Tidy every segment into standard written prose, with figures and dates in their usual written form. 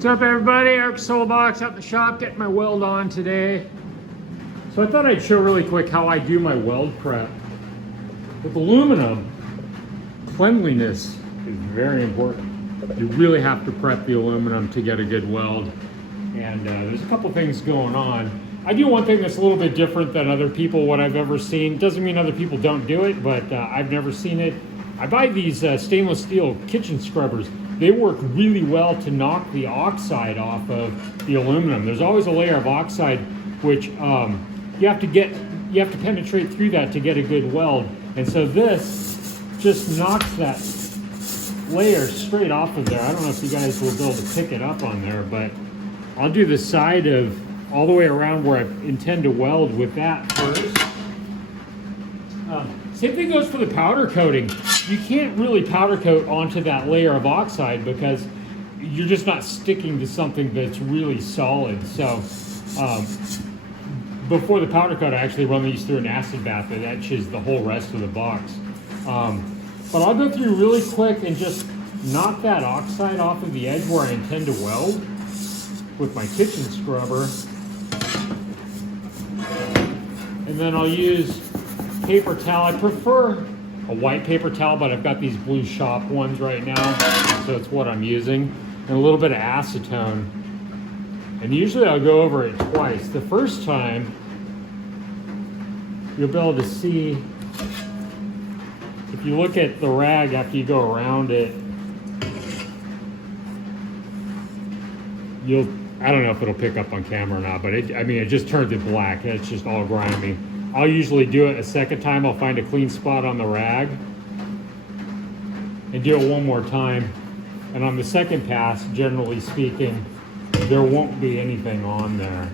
What's up, everybody? Eric Solbox out in the shop getting my weld on today. So I thought I'd show really quick how I do my weld prep. With aluminum, cleanliness is very important. You really have to prep the aluminum to get a good weld. And there's a couple things going on. I do one thing that's a little bit different than other people, what I've ever seen. Doesn't mean other people don't do it, but I've never seen it. I buy these stainless steel kitchen scrubbers. They work really well to knock the oxide off of the aluminum. There's always a layer of oxide which you have to penetrate through that to get a good weld. And so this just knocks that layer straight off of there. I don't know if you guys will be able to pick it up on there, but I'll do the side of all the way around where I intend to weld with that first. Same thing goes for the powder coating. You can't really powder coat onto that layer of oxide because you're just not sticking to something that's really solid. So before the powder coat, I actually run these through an acid bath that etches the whole rest of the box. But I'll go through really quick and just knock that oxide off of the edge where I intend to weld with my kitchen scrubber. And then I'll use paper towel. I prefer a white paper towel, but I've got these blue shop ones right now, so it's what I'm using. And a little bit of acetone. And usually I'll go over it twice. The first time, you'll be able to see, if you look at the rag after you go around it, I don't know if it'll pick up on camera or not, but it just turns it black. It's just all grimy. I'll usually do it a second time. I'll find a clean spot on the rag and do it one more time. And on the second pass, generally speaking, there won't be anything on there.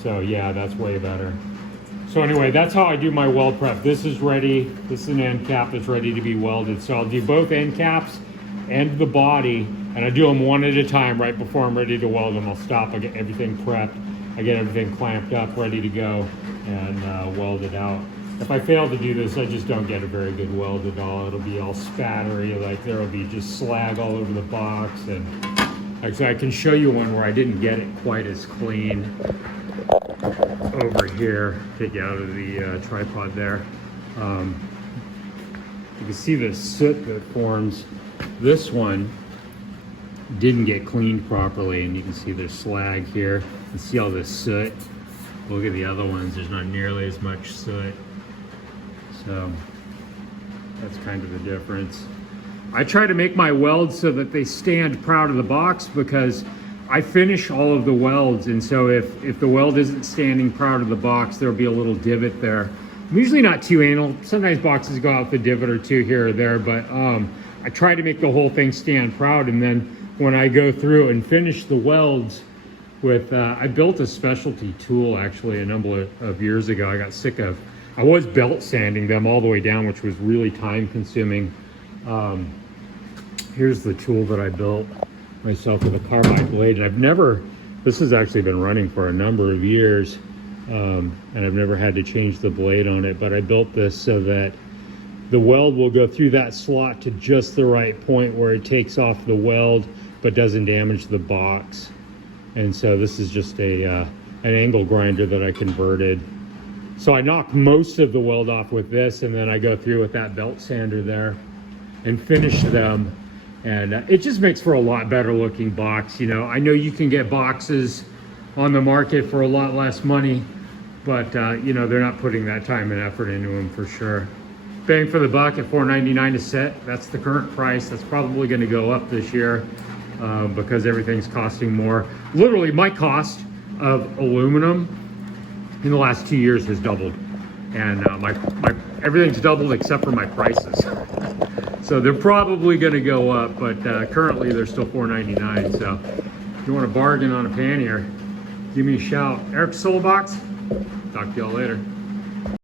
So yeah, that's way better. So anyway, that's how I do my weld prep. This is ready. This is an end cap that's ready to be welded. So I'll do both end caps and the body, and I do them one at a time right before I'm ready to weld them. I'll stop, I get everything prepped, I get everything clamped up, ready to go, and weld it out. If I fail to do this, I just don't get a very good weld at all. It'll be all spattery, like there will be just slag all over the box. And actually, I can show you one where I didn't get it quite as clean over here. Take you out of the tripod there. You can see the soot that forms. This one didn't get cleaned properly, and you can see there's slag here. You can see all this soot. Look at the other ones, there's not nearly as much soot. So that's kind of the difference. I try to make my welds so that they stand proud of the box because I finish all of the welds, and so if the weld isn't standing proud of the box, there'll be a little divot there. I'm usually not too anal. Sometimes boxes go out with a divot or two here or there, but I try to make the whole thing stand proud. And then when I go through and finish the welds with, I built a specialty tool actually a number of years ago. I was belt sanding them all the way down, which was really time consuming. Here's the tool that I built myself with a carbide blade. And this has actually been running for a number of years, and I've never had to change the blade on it, but I built this so that the weld will go through that slot to just the right point where it takes off the weld but doesn't damage the box. And so this is just an angle grinder that I converted. So I knock most of the weld off with this, and then I go through with that belt sander there and finish them. And it just makes for a lot better looking box. You know, I know you can get boxes on the market for a lot less money, but you know, they're not putting that time and effort into them for sure. Bang for the buck at $4.99 a set. That's the current price. That's probably going to go up this year because everything's costing more. Literally, my cost of aluminum in the last 2 years has doubled, and everything's doubled except for my prices. So they're probably going to go up, but currently they're still $4.99. So if you want a bargain on a pannier, give me a shout. Eric Solbox. Talk to y'all later.